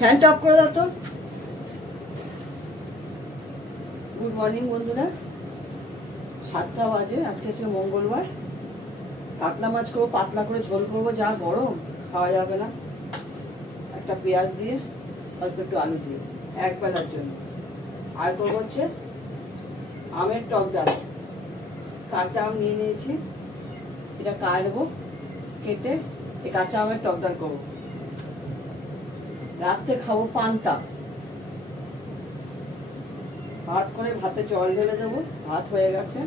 ফ্যানটা অফ করে দাও তো। গুড মর্নিং বন্ধুরা, 7টা বাজে। আজকে ছিল মঙ্গলবার। কাতলা মাছ করবো, পাতলা করে ঝোল করবো, যা গরম খাওয়া যাবে না। একটা পেঁয়াজ দিয়ে অল্প একটু আলু দিয়ে এক বেলার জন্য। আর করবো হচ্ছে আমের টক ডাল। কাঁচা আম নিয়ে নিয়েছি, এটা কাটবো, কেটে এই কাঁচা আমের টক ডাল করবো। রাত্রে খাবো পান্তা। ভাত করে ভাতে জল ঢেলে দেবো। ভাত হয়ে গেছে।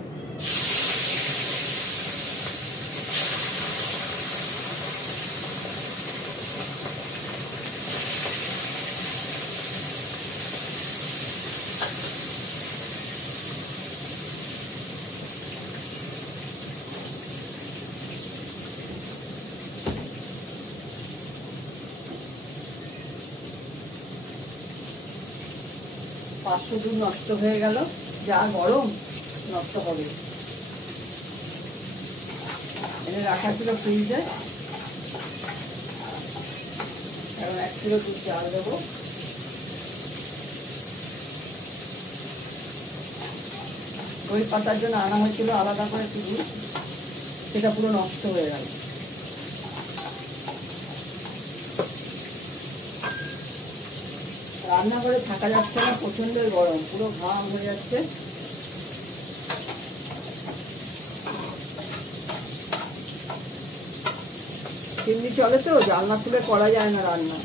পাঁচশো দুধ নষ্ট হয়ে গেল, যা গরম নষ্ট হবে। এনে রাখা ছিল ফ্রিজে, এখন 1 কিলো দুধ চাল দেবো। ওই পাতার জন্য আনা হয়েছিল আলাদা করে একটু দুধ, সেটা পুরো নষ্ট হয়ে গেল। রান্নাঘরে থাকা যাচ্ছে না, প্রচন্ড গরম, পুরো ঘাম হয়ে যাচ্ছে। চিমনি চলে তো, জানলা খুলে করা যায় না রান্না।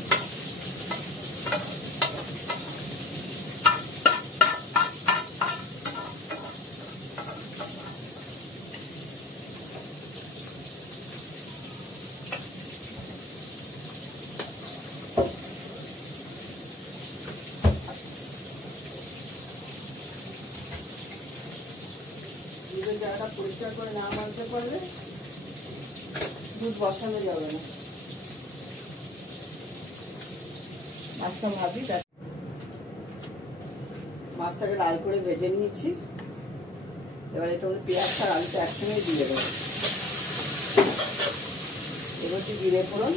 দুধের জায়গাটা পরিষ্কার করে না মানতে পারলে দুধ বসানো যাবে না। মাছটা ভাবি, মাছটাকে লাল করে ভেজে নিয়েছি। এবার এটা পেঁয়াজটা আর আলুটা একসঙ্গে দিয়ে দেবো। এবার জিরে ফোড়ন,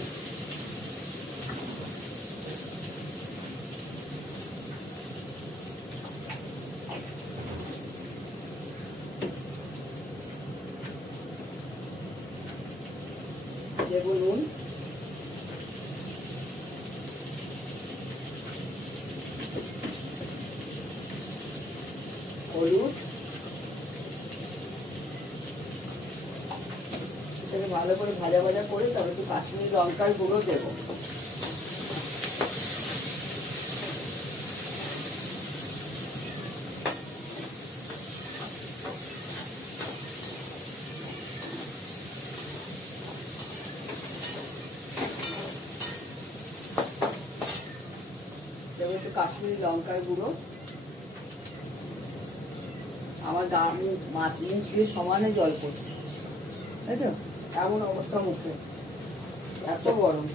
দেবো নুন, হলুদ, এটাকে ভালো করে ভাজা ভাজা করে তবে একটু কাশ্মীরি লঙ্কার গুঁড়ো দেবো। দেবো একটু কাশ্মীরি লঙ্কার গুঁড়ো। আমার দাম মাছ নিয়ে শুয়ে সমানে জল পড়ছে, তাই তো? এমন অবস্থা মুখে, এত গরম।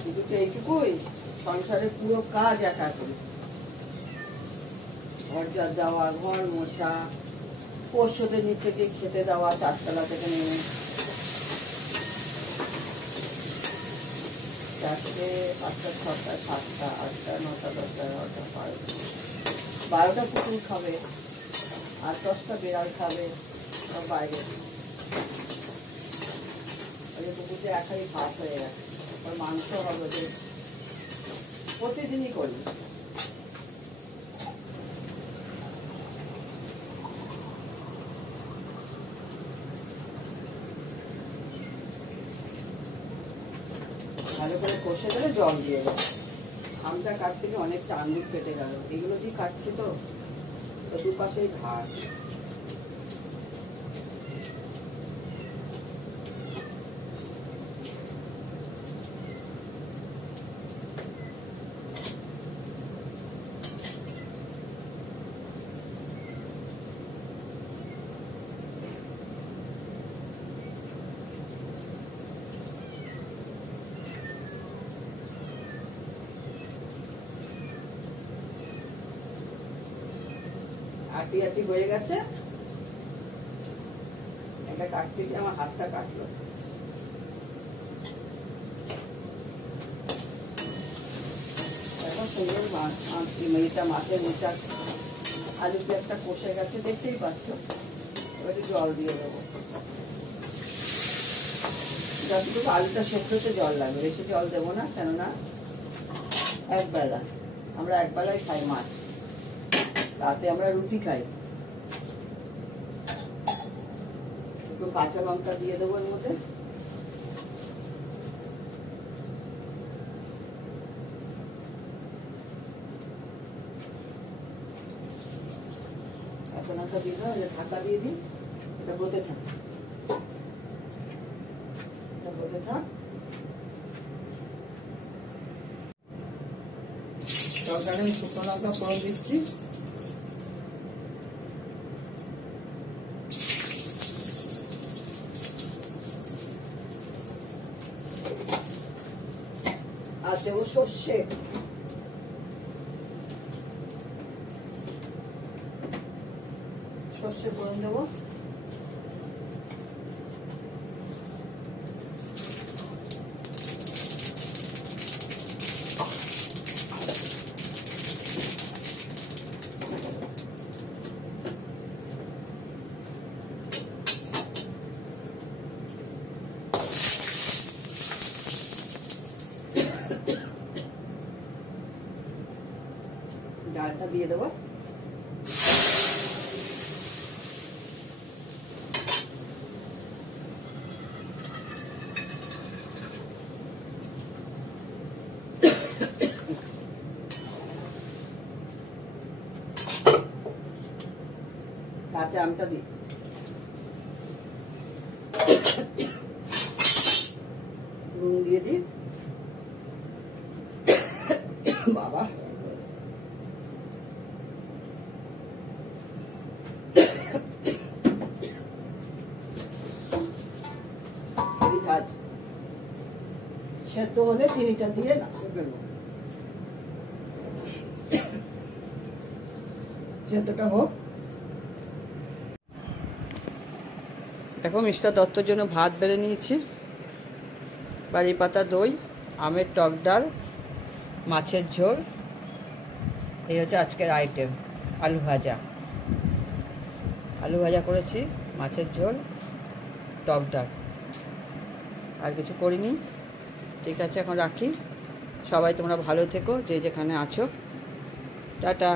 শুধু তো এইটুকুই, সংসারের পুরো কাজ একা করি। ঘর ঝাড় দেওয়া, ঘর মোছা, পোষ্যদের নিচে গিয়ে খেতে দেওয়া, 4তলা থেকে নেমে 4টে, 5টা, 6টা, 7টা, 8টা, 9টা, 10টা, 11টা, 12টা কুকুর খাবে, আর 10টা বিড়াল খাবে, সব বাইরে। ওই কুকুরদের একাই ভাত হয়ে গেছে, ওর মাংস হবে, যে প্রতিদিনই করি। ভালো করে কষে দিলে জল দিয়ে দেবো। আমটা কাটতে গিয়ে অনেকটা আঙুল কেটে গেল, এগুলো দিয়ে কাটছি তো, দুপাশেই ঘাস। আটি আটি হয়ে গেছে, একটা কাটতে গিয়ে আমার হাতটা কাটলো। এখন সুন্দর মেয়েটা মাছের মোচা আলু পেঁয়াজটা কষে গেছে, দেখতেই পাচ্ছ। এবার একটু জল দিয়ে দেবো, যতটুকু আলুটা সেদ্ধ হতে জল লাগবে, বেশি জল দেবো না, কেননা একবেলা আমরা একবেলায় খাই মাছ, রাতে আমরা রুটি খাই। একটু কাঁচা লঙ্কা দিয়ে দেবো এর মধ্যে, কাঁচা লঙ্কা দিয়ে দেবো, ঢাকা দিয়ে দিই, এটা হতে থাক, এটা হতে থাক। তরকারি আমি শুকনো লঙ্কা ফোড়ন দিচ্ছি, আর দেবো সর্ষে, সর্ষে ফোড়ন দেবো, ডালটা দিয়ে দেবো, কাঁচা আমটা দিই, নুন দিয়ে দিই, বাবা সেদ্ধ হলে চিনিটা দিয়ে নামিয়ে ফেলবো, সেদ্ধটা হোক। দেখো মিস্টার দত্তর জন্য ভাত বেড়ে নিয়েছি, বাড়ি পাতা দই, আমের টক ডাল, মাছের ঝোল, এই হচ্ছে আজকের আইটেম। আলু ভাজা, আলু ভাজা করেছি, মাছের ঝোল, টক ডাল, আর কিছু করিনি। ঠিক আছে, এখন রাখি। সবাই তোমরা ভালো থেকো, যে যেখানে আছো। টাটা।